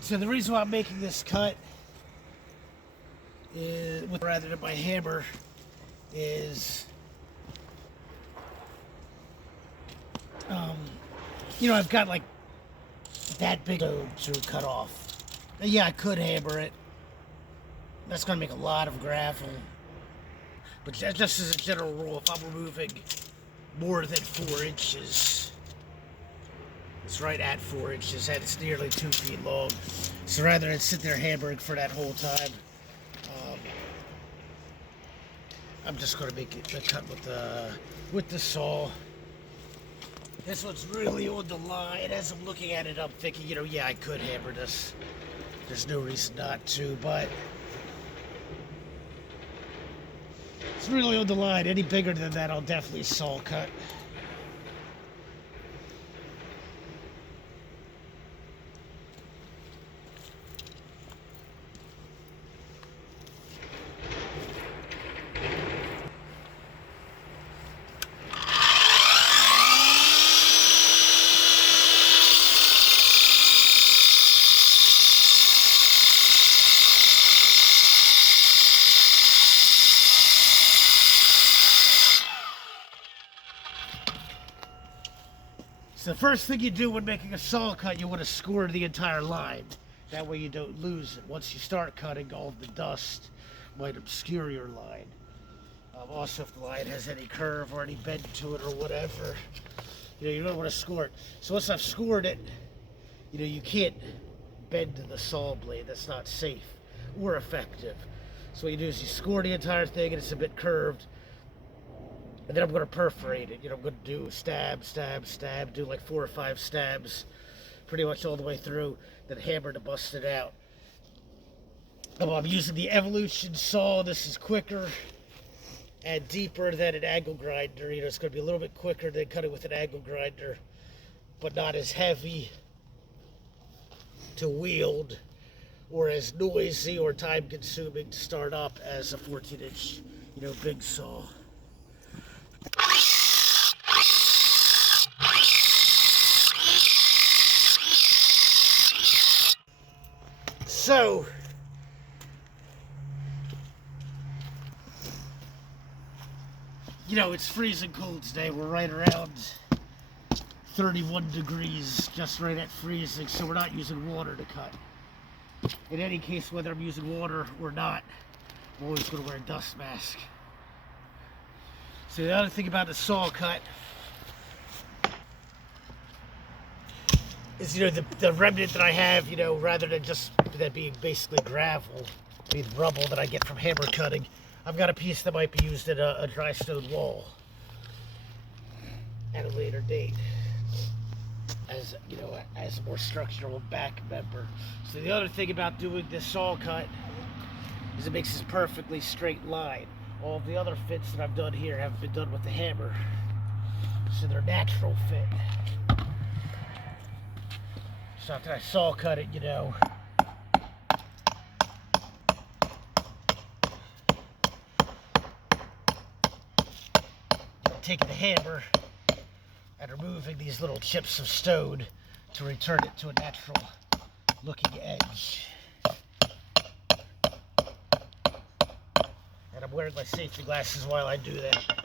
So the reason why I'm making this cut is, rather than my hammer, is I've got like that big to cut off. Now, yeah, I could hammer it. That's going to make a lot of gravel. But just as a general rule, if I'm removing more than 4 inches, it's right at 4 inches, and it's nearly 2 feet long. So rather than sit there hammering for that whole time, I'm just going to make it the cut with the saw. This one's really on the line. As I'm looking at it, I'm thinking, yeah, I could hammer this. There's no reason not to, but it's really on the line. Any bigger than that, I'll definitely saw cut. So the first thing you do when making a saw cut, you want to score the entire line. That way you don't lose it. Once you start cutting, all of the dust might obscure your line. Also, if the line has any curve or any bend to it or whatever, you don't want to score it. So once I've scored it, you can't bend the saw blade. That's not safe or effective. So what you do is you score the entire thing, and it's a bit curved. And then I'm going to perforate it. I'm going to do stab, stab, stab, do like 4 or 5 stabs, pretty much all the way through, then hammer to bust it out. I'm using the Evolution saw. This is quicker and deeper than an angle grinder. It's going to be a little bit quicker than cutting with an angle grinder, but not as heavy to wield or as noisy or time consuming to start up as a 14-inch, big saw. So, it's freezing cold today. We're right around 31 degrees, just right at freezing, so we're not using water to cut. In any case, whether I'm using water or not, I'm always going to wear a dust mask. So the other thing about the saw cut is, the remnant that I have, rather than just that being basically gravel, being rubble that I get from hammer cutting, I've got a piece that might be used in a dry stone wall at a later date as, as a more structural back member. So the other thing about doing this saw cut is it makes this perfectly straight line. All of the other fits that I've done here have been done with the hammer, so they're natural fit. So after I saw cut it, taking the hammer and removing these little chips of stone to return it to a natural looking edge. And I'm wearing my safety glasses while I do that.